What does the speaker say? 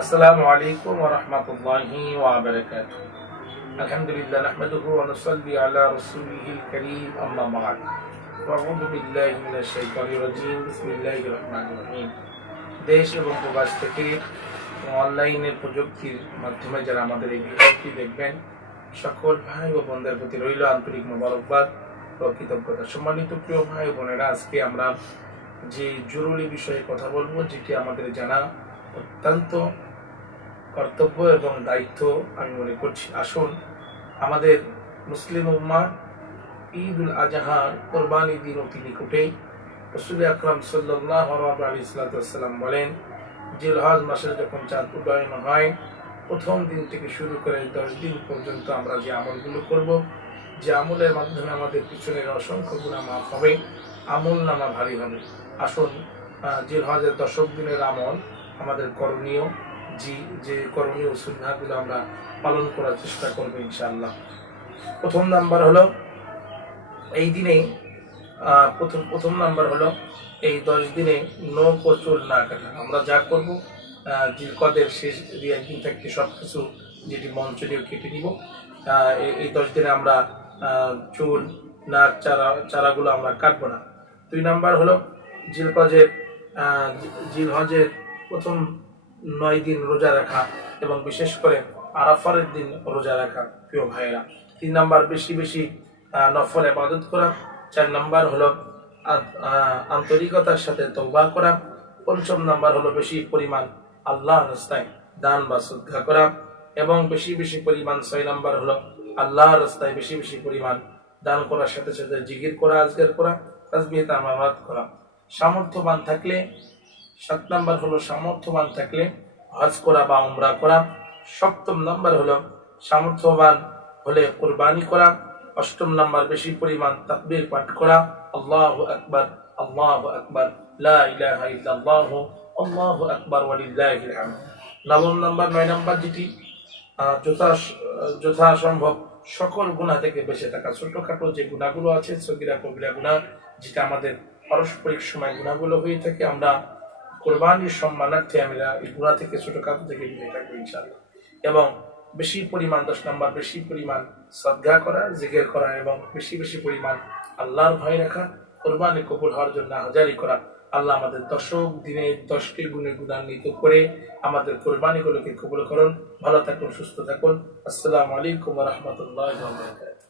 আসসালামু আলাইকুম ওয়া রাহমাতুল্লাহি ওয়া বারাকাতুহু। আলহামদুলিল্লাহ নাহমাদুহু ওয়া নুসাল্লি আলা রাসূলিহিল কারীম, আম্মা বা'দ। আউযু বিল্লাহি মিনাশ শাইতানির রাজীম। বিসমিল্লাহির রহমানির রহিম। দেশ এবং প্রবাস থেকে অনলাইনে প্রযুক্তির মাধ্যমে যারা আমাদের এই ভিডিওটি দেখবেন, সকল ভাই ও বোনদের প্রতি রইল আন্তরিক মোবারকবাদ ও কৃতজ্ঞতা। সম্মানিত প্রিয় ভাই ও বোনেরা, আজকে আমরা যে জরুরি বিষয়ে কথা বলবো, যেটি আমাদের জানা অত্যন্ত কর্তব্য এবং দায়িত্ব আমি মনে করছি। আসুন, আমাদের মুসলিম উম্মাহ ঈদুল আজহার কোরবানি দিন অতি নিকটেই। রাসূল আকরাম সাল্লাল্লাহু আলাইহি ওয়াসাল্লাম বলেন, জিলহজ মাসের যখন চাঁদ উদয় হয়, প্রথম দিন থেকে শুরু করে 10 দিন পর্যন্ত আমরা যে আমলগুলো করব, যে আমলের মাধ্যমে আমাদের পিছনের অসংখ্য গুনাহ মাফ হবে, আমল নামা ভারী হবে। আসুন, জিলহজের 10 দিনের আমল আমাদের করণীয়, যে করণীয় সুন্নাহগুলো আমরা পালন করার চেষ্টা করবো ইনশাআল্লাহ। প্রথম নাম্বার হলো এই দিনে প্রথম নাম্বার হলো এই 10 দিনে নখ ও চুল না কাটা। আমরা যা করবো জিলকদের শেষ একদিন থেকে সবকিছু যেটি মঞ্চনীয় কেটে নিব। এই 10 দিনে আমরা চুল, নাক, চারাগুলো আমরা কাটবো না। 2 নাম্বার হলো জিলহজের প্রথম 9 দিন রোজা রাখা এবং বিশেষ করে আরাফারের দিন রোজা রাখা প্রিয় ভাইয়েরা। 3 নাম্বার বেশি বেশি নফল ইবাদত করা। 4 নাম্বার হলো আন্তরিকতার সাথে তওবা করা। 5 নাম্বার হলো বেশি পরিমাণ আল্লাহর রাস্তায় দান বা সদকা করা এবং বেশি বেশি পরিমাণ 6 নাম্বার হলো আল্লাহর রাস্তায় বেশি বেশি পরিমাণ দান করার সাথে সাথে জিকির করা, আজকার করা, তাসবিহ তাহমিদ করা। সামর্থ্যবান থাকলে 7 নাম্বার হলো সামর্থ্যবান থাকলে হজ করা বা উমরা করা। 7 নাম্বার হলো সামর্থ্যবান হলে কুরবানি করা। 8 নাম্বার বেশি পরিমাণ তাকবীর পাঠ করা, আল্লাহু আকবার, আল্লাহু আকবার, লা ইলাহা ইল্লাল্লাহু, আল্লাহু আকবার ওয়া লিল্লাহিল হামদ। 9 নাম্বার 9 নাম্বার যেটি যথাসম্ভব সকল গুনাহ থেকে বেঁচে থাকা। ছোটখাটো যে গুনাহগুলো আছে, সগীরা কবিরা গুনাহ, যেটা আমাদের পারস্পরিক সময় গুনাহগুলো হয়ে থাকে, আমরা কোরবানির সম্মানার্থে আমরা এই গুনাহ থেকে ছোটখাটো থেকে বিরত থাকবো ইনশাআল্লাহ। এবং বেশি পরিমাণ 10 নাম্বার বেশি পরিমাণ সদকা করা, জিকির করা এবং বেশি বেশি পরিমাণ আল্লাহর ভয় রাখা, কোরবানি কবুল হওয়ার জন্য হাজারি করা। আল্লাহ আমাদের 10 দিনে 10টি গুণান্বিত করে আমাদের কোরবানিগুলোকে কবুল করুন। ভালো থাকুন, সুস্থ থাকুন। আসসালামু আলাইকুম ওয়া রাহমাতুল্লাহি ওয়া বারাকাতুহু।